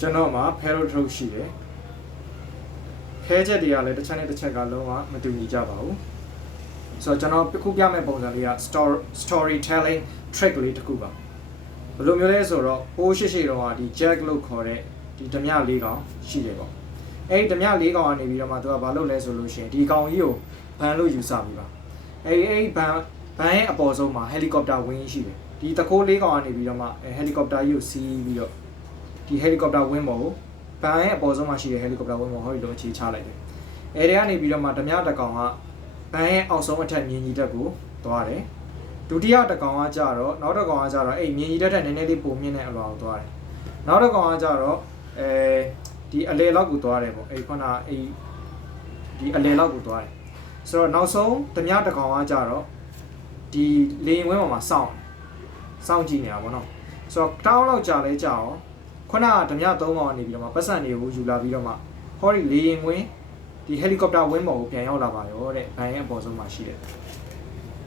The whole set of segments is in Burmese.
ကျွန်တော်မှာ Pharaoh ထုတ်ရှိတယ်ခဲချက်တွေကလည်းတစ်ချက်နဲ့တစ်ချက်ကလုံးဝမတူညီကြပါဘူးဆိုတော့ကျွန်တော်ခုပြမယ့်ပုံစံလေးက storytelling trick လေးတစ်ခုပါဘယ်လိုမျိုးလဲဆိုတော့ဟိုးရှိတော့ဒီ Jack လို့ခေါ်တဲ့ဒီဓမြ၄ကောင်ရှိတယ်ပေါ့အဲ့ဒီဓမြ၄ကောင်ကနေပြီးတော့မှသူကဘာလုပ်လဲဆိုလို့ရှိရင်ဒီကောင်ကြီးကိုဘန်လို့ယူဆပြီးပါအဲ့ဘန်ရဲ့အပေါ်ဆုံးမှာ helicopter wing ရှိတယ်ဒီတကိုး၄ကောင်ကနေပြီးတော့မှ helicopter ကြီးကိုစီးပြီးတော့ဒီ helicopter wing ပေါ်ကိုဘန်ရဲ့အပေါ်ဆုံးမှာရှိတဲ့ helicopter wing ပေါ်ဟောဒီလိုအခြေချလိုက်တယ်အဲ့ဒီကနေပြီးတော့မှဓမြတစ်ကောင်ကဘန်ရဲ့အောက်ဆုံးအထက်မြင်ကြီးတက်ကိုသွားတယ်ဒုတိယတစ်ကောင်ကကြတော့နောက်တစ်ကောင်ကကြတော့အဲ့မြင်ကြီးတက်တဲ့နည်းနည်းလေးပုံမြင့်တဲ့အလွာကိုသွားတယ်နောက်တစ်ကောင်ကကြတော့ဒီအလေလောက်ကိုသွားတယ်ပေါ့အဲ့ခုနအဲ့ဒီအလေလောက်ကိုသွားတယ်ဆိုတော့နောက်ဆုံးဓမြတစ်ကောင်ကကြတော့ဒီလေရင်ဝင်းပေါ်မှာစောင့်ကြည့်နေတာပေါ့နော်ဆိုတော့တောင်းလောက်ကြာလဲကြာအောင်ခုနကဓမြ၃ကောင်ကနေပြီးတော့မှပတ်စံတွေကိုယူလာပြီးတော့မှဟောဒီလေရင်ဝင်းဒီ helicopter wing ပေါ်ကိုပြန်ရောက်လာပါရောတဲ့ဘန်ရဲ့အပေါ်ဆုံးမှာရှိတယ်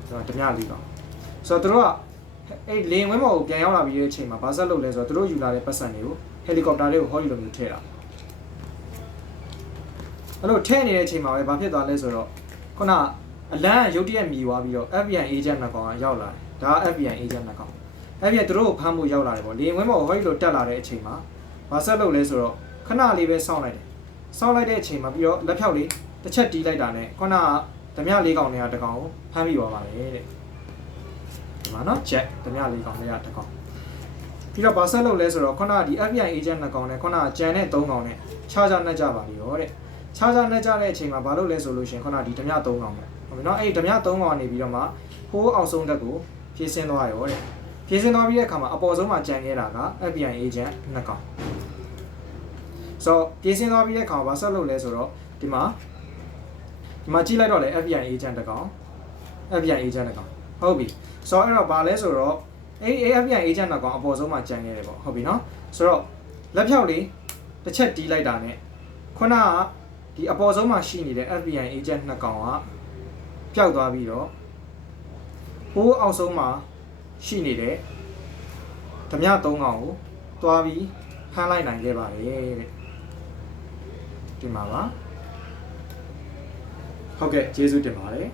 ဆိုတော့ဓမြ၄ကောင်ဆိုတော့သူတို့ကအဲ့လေရင်ဝင်းပေါ်ကိုပြန်ရောက်လာပြီးတဲ့အချိန်မှာဘာဆက်လုပ်လဲဆိုတော့သူတို့ယူလာတဲ့ပတ်စံတွေကို helicopter လေးကိုဟောဒီလိုမျိုးထည့်တာအဲ့လိုထည့်နေတဲ့အချိန်မှာပဲဘာဖြစ်သွားလဲဆိုတော့ခုနအလန်းရုတ်တရက်မြည်သွားပြီးတော့ FBI agent နှစ်ကောင်ကရောက်လာတယ်ဒါက FBI agent နှစ်ကောင် FBI သူတို့ကိုဖမ်းဖို့ရောက်လာတယ်ပေါ့လေရင်ဝင်းပေါ်ကိုဟောဒီလိုတက်လာတဲ့အချိန်မှာဘာဆက်လုပ်လဲဆိုတော့ခဏလေးပဲစောင့်လိုက်တယ်စောင့်လိုက်တဲ့အချိန်မှာပြီးတော့လက်ဖြောက်လေးတစ်ချက်တီးလိုက်တာနဲ့ခုနကဓမြ၄ကောင်တွေကတစ်ကောင်ကိုဖမ်းပြီးသွားပါတယ်တဲ့ဒီမှာနော် check ဓမြ၄ကောင်တွေကတစ်ကောင်ပြီးတော့ဘာဆက်လုပ်လဲဆိုတော့ခုနကဒီ FBI agent နှစ်ကောင်နဲ့ခုနကကြံတဲ့၃ကောင်နဲ့ခြားနှက်ကြပါလိမ့်ရောတဲ့ခြားနှက်ကြတဲ့အချိန်မှာဘာလုပ်လဲဆိုလို့ရှင်ခုနဒီဓမြ၃ကောင်ပေါ့ဟုတ်ပြီနော်အဲ့ဒီဓမြ၃ကောင်ကနေပြီးတော့မှဟိုးအောင်ဆုံးတက်ကိုဖြည့်ဆင်းသွားရောတဲ့ဖြည့်ဆင်းသွားပြီးတဲ့အခါမှာအပေါ်ဆုံးမှာကြံခဲ့တာက FBI agent နှစ်ကောင်ဆိုတော့ဖြည့်ဆင်းသွားပြီးတဲ့အခါမှာဘာဆက်လုပ်လဲဆိုတော့ဒီမှာကြည့်လိုက်တော့လေ FBI agent တစ်ကောင် FBI agent တစ်ကောင်ဟုတ်ပြီဆိုတော့အဲ့တော့ဘာလဲဆိုတော့အဲ့ FBI agent တစ်ကောင်အပေါ်ဆုံးမှာကြံခဲ့တယ်ပေါ့ဟုတ်ပြီနော်ဆိုတော့လက်ဖြောက်လေးတစ်ချက်တီးလိုက်တာနဲ့ခုနကဒီအပေါ်ဆုံးမှာရှိနေတဲ့ FBI agent နှစ်ကောင်ကပျောက်သွားပြီးတော့ဟိုးအောက်ဆုံးမှာရှိနေတဲ့ဓမြ၃ကောင်ကိုတွားပြီးဖမ်းလိုက်နိုင်ခဲ့ပါတယ်တဲ့ဒီမှာပါဟုတ်ကဲ့ကျေးဇူးတင်ပါတယ်